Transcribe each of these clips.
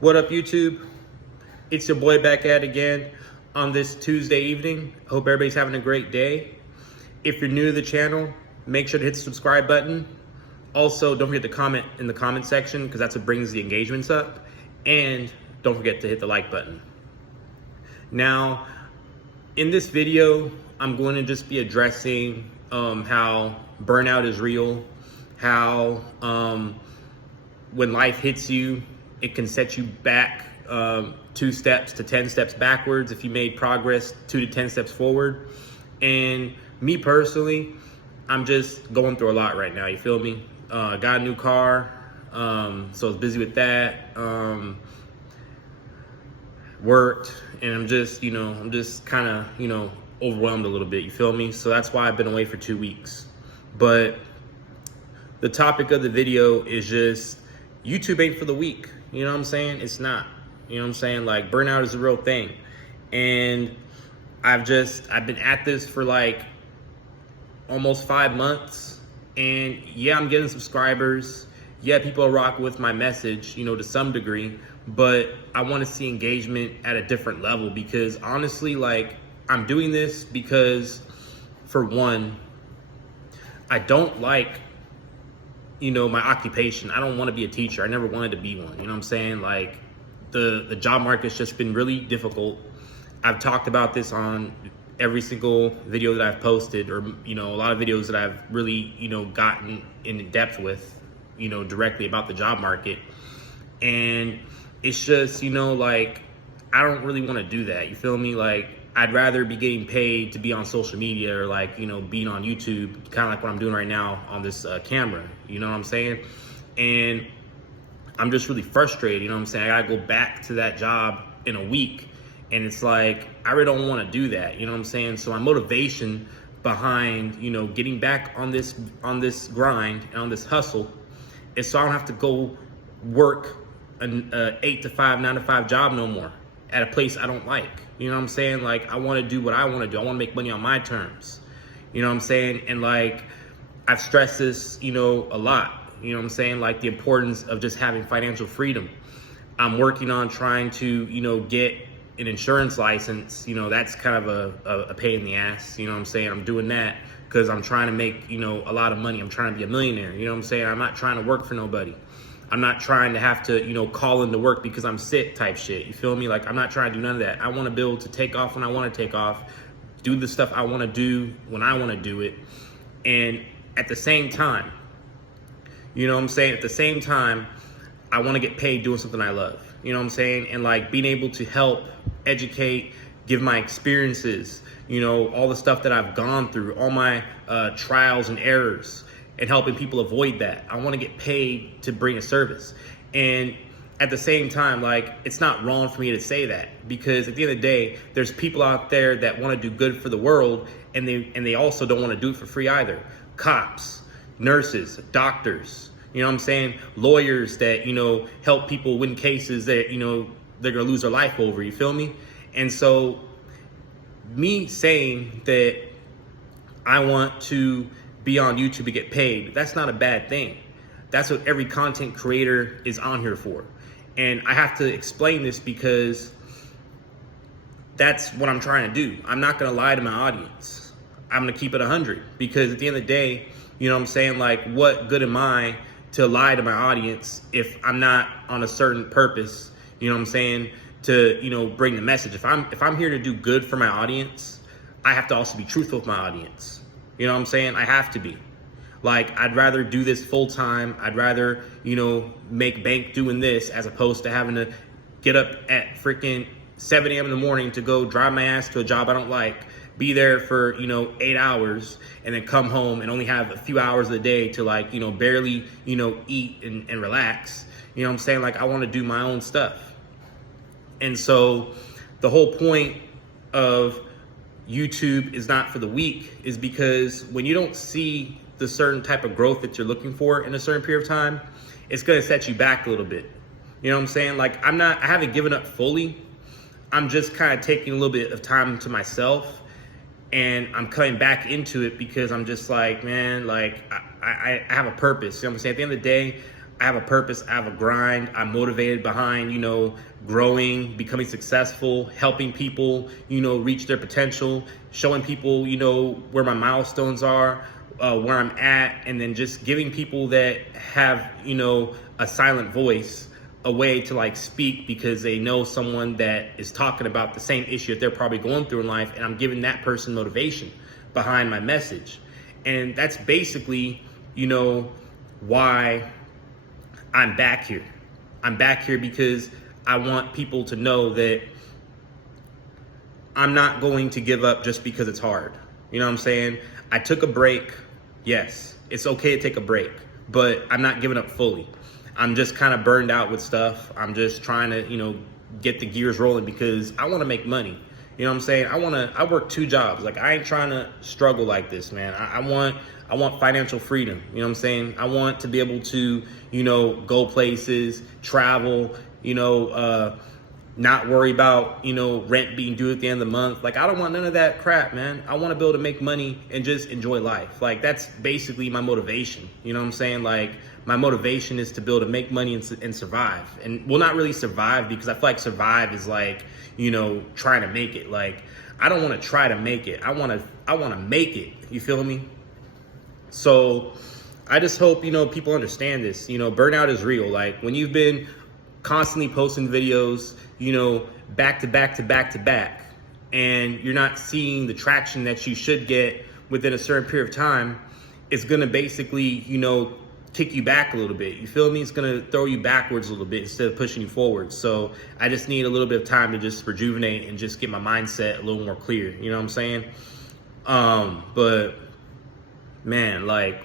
What up, YouTube? It's your boy back at it again on this Tuesday evening. Hope everybody's having a great day. If you're new to the channel, make sure to hit the subscribe button. Also, don't forget to comment in the comment section because that's what brings the engagements up. And don't forget to hit the like button. Now, in this video, I'm going to just be addressing how burnout is real, how when life hits you, it can set you back 2 steps to 10 steps backwards if you made progress 2 to 10 steps forward. And me personally, I'm just going through a lot right now, you feel me? Got a new car, so I was busy with that. Worked, and I'm just kind of, overwhelmed a little bit, you feel me? So that's why I've been away for 2 weeks. But the topic of the video is just, YouTube ain't for the weak. You know what I'm saying? It's not. You know what I'm saying? Like, burnout is a real thing. And I've been at this for like almost 5 months. And yeah, I'm getting subscribers. Yeah, people are rocking with my message, to some degree. But I want to see engagement at a different level because honestly, like, I'm doing this because, for one, I don't like my occupation. I don't want to be a teacher. I never wanted to be one. You know what I'm saying? Like, the job market's just been really difficult. I've talked about this on every single video that I've posted, or, a lot of videos that I've really, gotten in depth with, directly about the job market. And it's just, like, I don't really want to do that. You feel me? Like, I'd rather be getting paid to be on social media or like, being on YouTube, kind of like what I'm doing right now on this camera, you know what I'm saying? And I'm just really frustrated, you know what I'm saying? I gotta go back to that job in a week. And it's like, I really don't want to do that, you know what I'm saying? So my motivation behind, getting back on this grind and on this hustle is so I don't have to go work an 8 to 5, 9 to 5 job no more at a place I don't like. You know what I'm saying? Like, I want to do what I want to do. I want to make money on my terms. You know what I'm saying? And like, I've stressed this, a lot. You know what I'm saying? Like, the importance of just having financial freedom. I'm working on trying to, get an insurance license. That's kind of a pain in the ass. You know what I'm saying? I'm doing that because I'm trying to make, a lot of money. I'm trying to be a millionaire. You know what I'm saying? I'm not trying to work for nobody. I'm not trying to have to, call into work because I'm sick type shit. You feel me? Like, I'm not trying to do none of that. I want to be able to take off when I want to take off, do the stuff I want to do when I want to do it. And at the same time, At the same time, I want to get paid doing something I love. You know what I'm saying? And like, being able to help, educate, give my experiences, all the stuff that I've gone through, all my trials and errors, and helping people avoid that. I want to get paid to bring a service. And at the same time, like, it's not wrong for me to say that, because at the end of the day, there's people out there that want to do good for the world, and they also don't want to do it for free either. Cops, nurses, doctors, you know what I'm saying? Lawyers that, help people win cases that, they're going to lose their life over, you feel me? And so me saying that I want to be on YouTube to get paid, that's not a bad thing. That's what every content creator is on here for. And I have to explain this because that's what I'm trying to do. I'm not gonna lie to my audience. I'm gonna keep it 100, because at the end of the day, you know what I'm saying? Like, what good am I to lie to my audience if I'm not on a certain purpose, you know what I'm saying, to, bring the message. If I'm here to do good for my audience, I have to also be truthful with my audience. You know what I'm saying? I have to be. Like, I'd rather do this full time. I'd rather, make bank doing this as opposed to having to get up at freaking 7 a.m. in the morning to go drive my ass to a job I don't like, be there for, 8 hours, and then come home and only have a few hours of the day to, like, barely, eat and relax. You know what I'm saying? Like, I want to do my own stuff. And so the whole point of YouTube is not for the weak is because when you don't see the certain type of growth that you're looking for in a certain period of time, it's going to set you back a little bit. You know what I'm saying? Like, I haven't given up fully. I'm just kind of taking a little bit of time to myself, and I'm coming back into it because I'm just like, man, like, I have a purpose. You know what I'm saying? At the end of the day, I have a purpose, I have a grind, I'm motivated behind, you know, growing, becoming successful, helping people, you know, reach their potential, showing people, you know, where my milestones are, where I'm at, and then just giving people that have, you know, a silent voice a way to like speak because they know someone that is talking about the same issue that they're probably going through in life, and I'm giving that person motivation behind my message. And that's basically, you know, why I'm back here. I'm back here because I want people to know that I'm not going to give up just because it's hard. You know what I'm saying? I took a break. Yes, it's okay to take a break, but I'm not giving up fully. I'm just kind of burned out with stuff. I'm just trying to, you know, get the gears rolling because I want to make money. You know what I'm saying? I work 2 jobs. Like, I ain't trying to struggle like this, man. I want financial freedom. You know what I'm saying? I want to be able to, you know, go places, travel, you know, not worry about, you know, rent being due at the end of the month. Like, I don't want none of that crap, man. I want to be able to make money and just enjoy life. Like, that's basically my motivation. You know what I'm saying? Like, my motivation is to be able to make money and survive. And, well, not really survive, because I feel like survive is like, you know, trying to make it. Like, I don't want to try to make it. I want to make it. You feel me? So I just hope, you know, people understand this. You know, burnout is real. Like, when you've been constantly posting videos, you know, back to back to back to back, and you're not seeing the traction that you should get within a certain period of time, it's going to basically, you know, kick you back a little bit. You feel me? It's going to throw you backwards a little bit instead of pushing you forward. So I just need a little bit of time to just rejuvenate and just get my mindset a little more clear. You know what I'm saying? But man, like,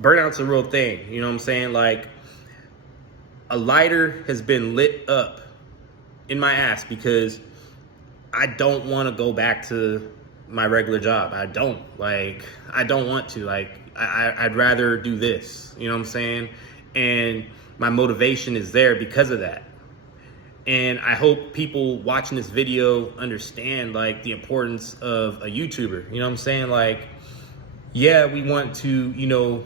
burnout's a real thing. You know what I'm saying? Like, a lighter has been lit up in my ass because I don't want to go back to my regular job. I don't want to. Like, I'd rather do this. You know what I'm saying? And my motivation is there because of that. And I hope people watching this video understand, like, the importance of a YouTuber. You know what I'm saying? Like, yeah, we want to, you know,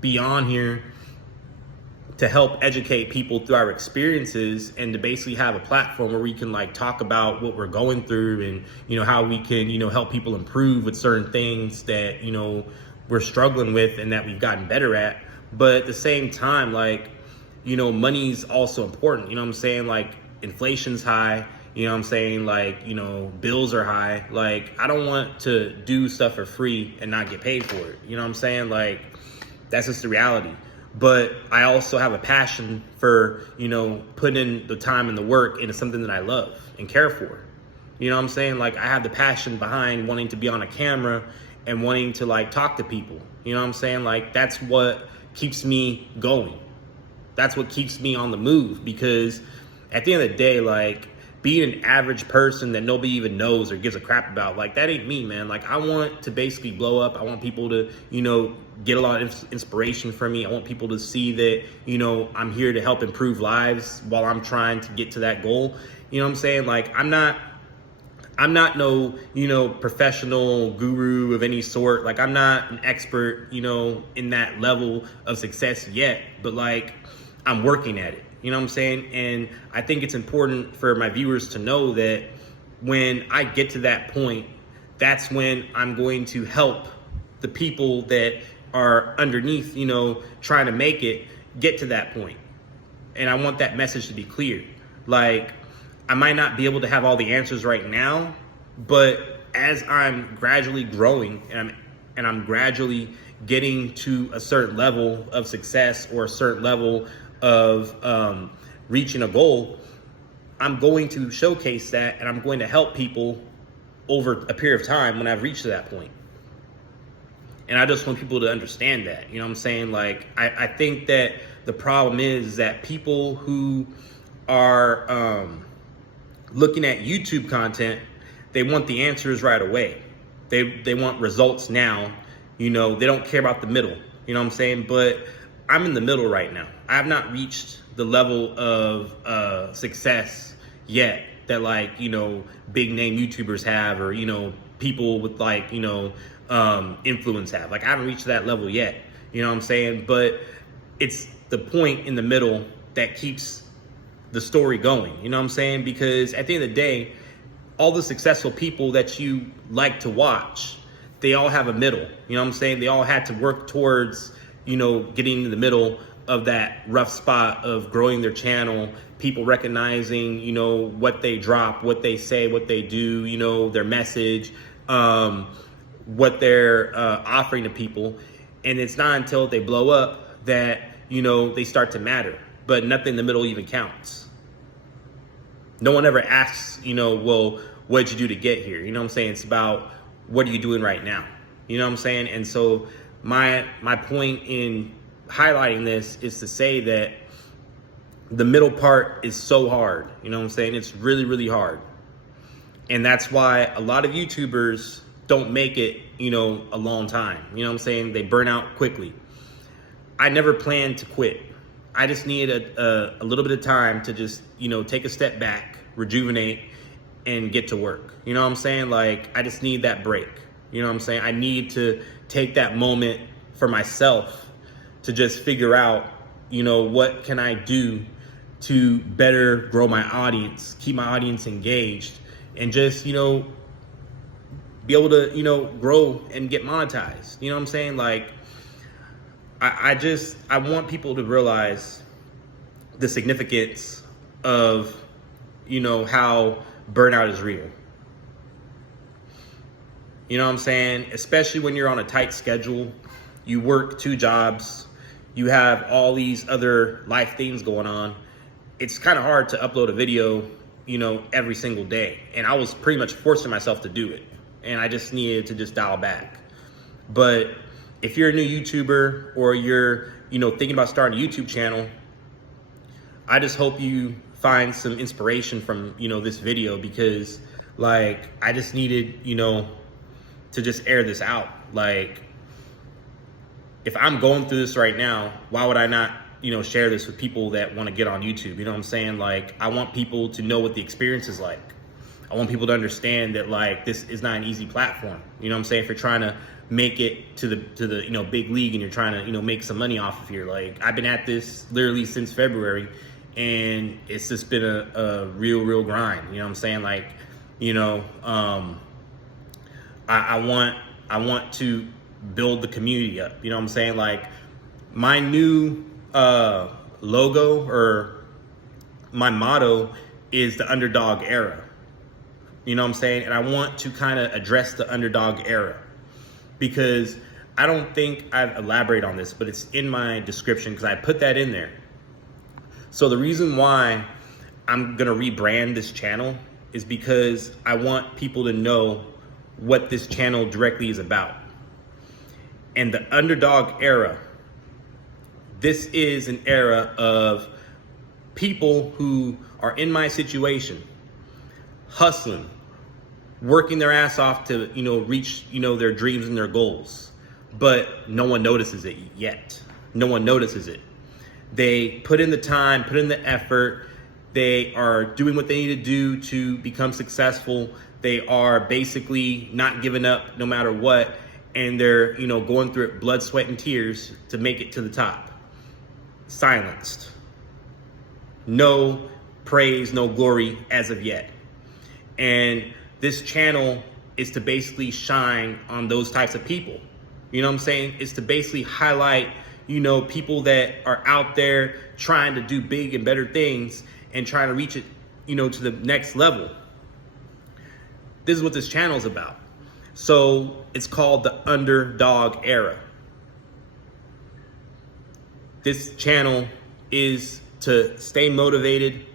be on here to help educate people through our experiences, and to basically have a platform where we can, like, talk about what we're going through, and, you know, how we can, you know, help people improve with certain things that, you know, we're struggling with and that we've gotten better at. But at the same time, like, you know, money's also important. You know what I'm saying? Like, inflation's high. You know what I'm saying? Like, you know, bills are high. Like, I don't want to do stuff for free and not get paid for it. You know what I'm saying? Like, that's just the reality. But I also have a passion for, you know, putting in the time and the work into something that I love and care for. You know what I'm saying? Like, I have the passion behind wanting to be on a camera and wanting to, like, talk to people. You know what I'm saying? Like, that's what keeps me going. That's what keeps me on the move, because at the end of the day, like, being an average person that nobody even knows or gives a crap about, like, that ain't me, man. Like, I want to basically blow up. I want people to, you know, get a lot of inspiration from me. I want people to see that, you know, I'm here to help improve lives while I'm trying to get to that goal. You know what I'm saying? Like, I'm not no, you know, professional guru of any sort. Like, I'm not an expert, you know, in that level of success yet, but, like, I'm working at it. You know what I'm saying? And I think it's important for my viewers to know that when I get to that point, that's when I'm going to help the people that are underneath, you know, trying to make it, get to that point. And I want that message to be clear. Like, I might not be able to have all the answers right now, but as I'm gradually growing and I'm gradually getting to a certain level of success or a certain level of reaching a goal, I'm going to showcase that, and I'm going to help people over a period of time when I've reached to that point. And I just want people to understand that. You know what I'm saying? Like, I think that the problem is that people who are looking at YouTube content, they want the answers right away. They want results now. You know, they don't care about the middle. You know what I'm saying? But I'm in the middle right now. I have not reached the level of success yet that, like, you know, big name YouTubers have, or, you know, people with, like, you know, influence have. Like, I haven't reached that level yet. You know what I'm saying? But it's the point in the middle that keeps the story going. You know what I'm saying? Because at the end of the day, all the successful people that you like to watch, they all have a middle. You know what I'm saying? They all had to work towards, you know, getting in the middle of that rough spot of growing their channel, people recognizing, you know, what they drop, what they say, what they do, you know, their message, what they're offering to people. And it's not until they blow up that, you know, they start to matter. But nothing in the middle even counts. No one ever asks, you know, well, what'd you do to get here? You know what I'm saying? It's about, what are you doing right now? You know what I'm saying? And so my point in highlighting this is to say that the middle part is so hard. You know what I'm saying? It's really, really hard. And that's why a lot of YouTubers don't make it, you know, a long time. You know what I'm saying? They burn out quickly. I never planned to quit. I just needed a little bit of time to just, you know, take a step back, rejuvenate, and get to work. You know what I'm saying? Like, I just need that break. You know what I'm saying? I need to take that moment for myself to just figure out, you know, what can I do to better grow my audience, keep my audience engaged, and just, you know, be able to, you know, grow and get monetized. You know what I'm saying? Like, I want people to realize the significance of, you know, how burnout is real. You know what I'm saying? Especially when you're on a tight schedule, you work 2 jobs, you have all these other life things going on. It's kind of hard to upload a video, you know, every single day. And I was pretty much forcing myself to do it. And I just needed to just dial back. But if you're a new YouTuber or you're, you know, thinking about starting a YouTube channel, I just hope you find some inspiration from, you know, this video, because like, I just needed, you know, to just air this out. Like, if I'm going through this right now, why would I not, you know, share this with people that want to get on YouTube? You know what I'm saying? Like, I want people to know what the experience is like. I want people to understand that, like, this is not an easy platform. You know what I'm saying? If you're trying to make it to the you know, big league and you're trying to, you know, make some money off of here. Like, I've been at this literally since February, and it's just been a real grind. You know what I'm saying? Like, you know, I want to build the community up. You know what I'm saying? Like, my new logo, or my motto, is the underdog era. You know what I'm saying? And I want to kind of address the underdog era, because I don't think I've elaborated on this, but it's in my description because I put that in there. So the reason why I'm gonna rebrand this channel is because I want people to know what this channel directly is about. And the underdog era, this is an era of people who are in my situation, hustling, working their ass off to, you know, reach, you know, their dreams and their goals, but no one notices it yet. No one notices it. They put in the time, put in the effort. They are doing what they need to do to become successful. They are basically not giving up no matter what. And they're, you know, going through it, blood, sweat, and tears to make it to the top. Silenced. No praise, no glory as of yet. And this channel is to basically shine on those types of people. You know what I'm saying? It's to basically highlight, you know, people that are out there trying to do big and better things and trying to reach it, you know, to the next level. This is what this channel is about. So it's called the underdog era. This channel is to stay motivated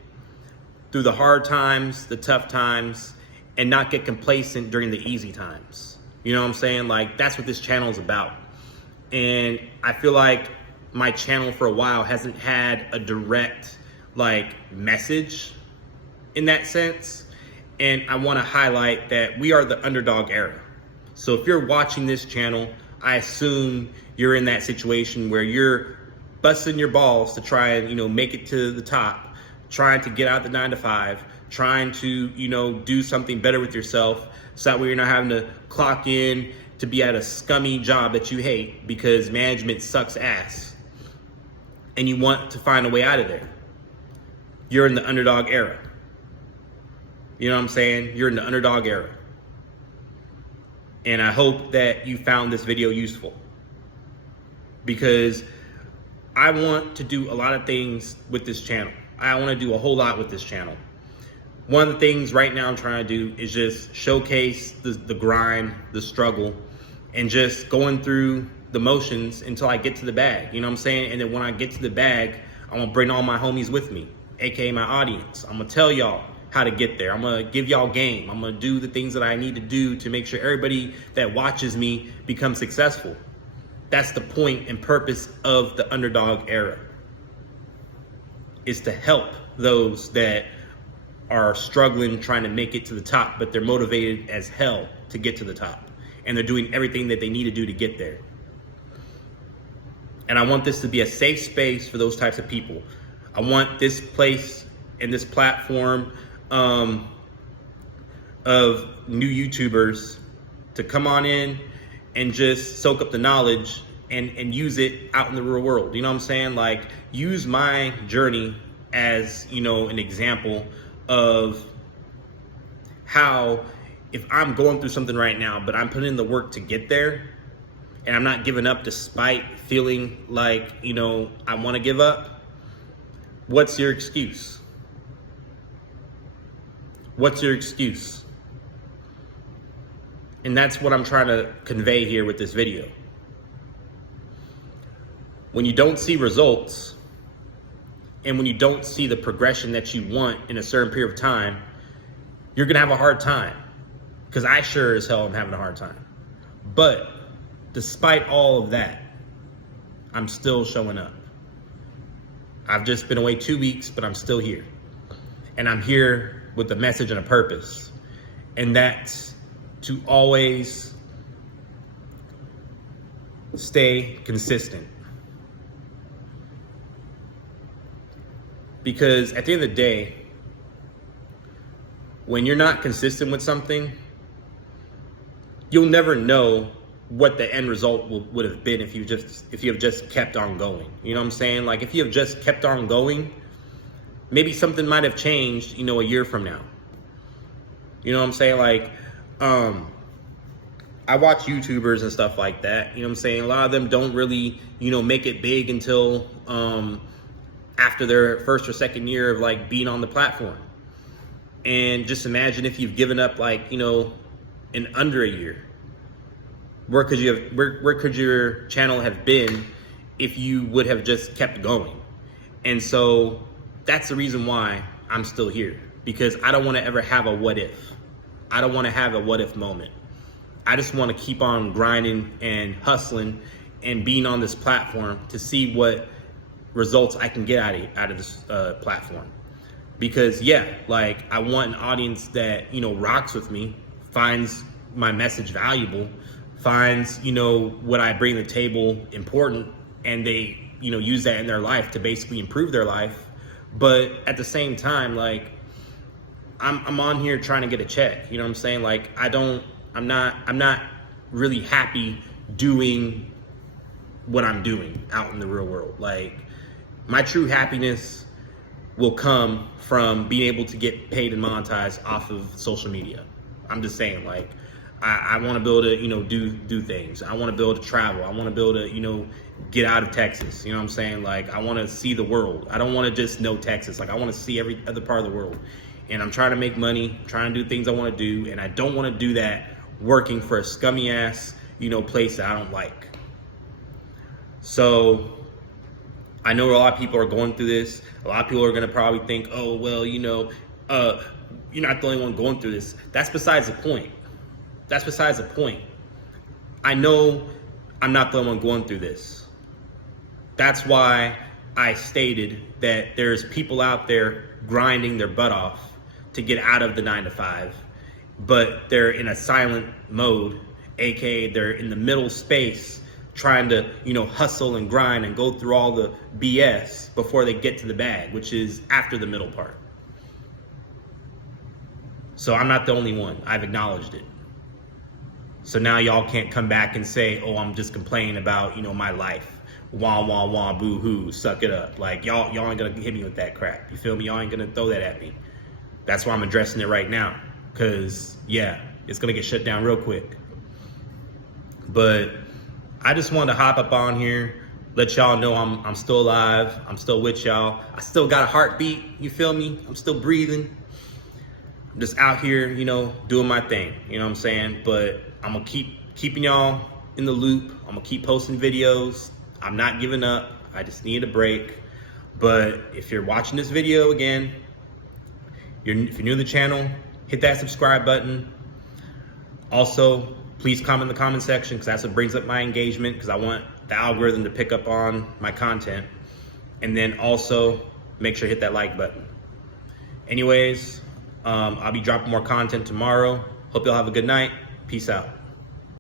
through the hard times, the tough times, and not get complacent during the easy times. You know what I'm saying? Like, that's what this channel is about. And I feel like my channel for a while hasn't had a direct, like, message in that sense. And I want to highlight that we are the underdog era. So if you're watching this channel, I assume you're in that situation where you're busting your balls to try and, you know, make it to the top, trying to get out the 9 to 5, trying to, you know, do something better with yourself, so that way you're not having to clock in to be at a scummy job that you hate because management sucks ass. and you want to find a way out of there. You're in the underdog era. You know what I'm saying? You're in the underdog era. And I hope that you found this video useful, because I want to do a lot of things with this channel. I want to do a whole lot with this channel. One of the things right now I'm trying to do is just showcase the grind, the struggle, and just going through the motions until I get to the bag. You know what I'm saying? And then when I get to the bag, I'm going to bring all my homies with me, aka my audience. I'm going to tell y'all how to get there. I'm going to give y'all game. I'm going to do the things that I need to do to make sure everybody that watches me becomes successful. That's the point and purpose of the underdog era, is to help those that are struggling, trying to make it to the top, but they're motivated as hell to get to the top. And they're doing everything that they need to do to get there. And I want this to be a safe space for those types of people. I want this place and this platform of new YouTubers to come on in and just soak up the knowledge and use it out in the real world. You know what I'm saying? Like, use my journey as, you know, an example of how, if I'm going through something right now, but I'm putting in the work to get there, and I'm not giving up despite feeling like, you know, I want to give up, what's your excuse? What's your excuse? And that's what I'm trying to convey here with this video. When you don't see results, and when you don't see the progression that you want in a certain period of time, you're gonna have a hard time. Because I sure as hell am having a hard time. But despite all of that, I'm still showing up. I've just been away 2 weeks, but I'm still here. And I'm here with a message and a purpose. And that's to always stay consistent. Because at the end of the day, when you're not consistent with something, you'll never know what the end result would have been if you have just kept on going. You know what I'm saying? Like, if you have just kept on going, maybe something might have changed, you know, a year from now. You know what I'm saying? Like, I watch YouTubers and stuff like that. You know what I'm saying? A lot of them don't really, you know, make it big until after their first or second year of like being on the platform. And just imagine if you've given up, like, you know, in under a year. Where could your channel have been if you would have just kept going? And so that's the reason why I'm still here, because I don't want to ever have a what if. I don't want to have a what if moment. I just want to keep on grinding and hustling and being on this platform to see what results I can get out of this platform. Because yeah, like, I want an audience that, you know, rocks with me, finds my message valuable, finds, you know, what I bring to the table important, and they, you know, use that in their life to basically improve their life. But at the same time, like, I'm on here trying to get a check. You know what I'm saying? Like, I'm not really happy doing what I'm doing out in the real world. Like, my true happiness will come from being able to get paid and monetized off of social media. I'm just saying, like, I want to be able to, you know, do things. I want to be able to travel. I want to be able to, you know, get out of Texas. You know what I'm saying? Like, I want to see the world. I don't want to just know Texas. Like, I want to see every other part of the world. And I'm trying to make money, trying to do things I want to do. And I don't want to do that working for a scummy ass, you know, place that I don't like. So I know a lot of people are going through this. A lot of people are going to probably think, oh, well, you know, you're not the only one going through this. That's besides the point. That's besides the point. I know I'm not the only one going through this. That's why I stated that there's people out there grinding their butt off to get out of the 9-to-5, but they're in a silent mode, aka they're in the middle space trying to, you know, hustle and grind and go through all the BS before they get to the bag, which is after the middle part. So I'm not the only one. I've acknowledged it. So now y'all can't come back and say, oh, I'm just complaining about, you know, my life, wah, wah, wah, boo hoo, suck it up. Like y'all ain't gonna hit me with that crap. You feel me? Y'all ain't gonna throw that at me. That's why I'm addressing it right now. Cause yeah, it's gonna get shut down real quick. But I just wanted to hop up on here, let y'all know I'm still alive. I'm still with y'all. I still got a heartbeat, you feel me? I'm still breathing. I'm just out here, you know, doing my thing, you know what I'm saying? But I'm gonna keeping y'all in the loop. I'm gonna keep posting videos. I'm not giving up. I just need a break. But if you're watching this video again, if you're new to the channel, hit that subscribe button. Also, please comment in the comment section, because that's what brings up my engagement, because I want the algorithm to pick up on my content. And then also make sure to hit that like button. Anyways, I'll be dropping more content tomorrow. Hope y'all have a good night. Peace out.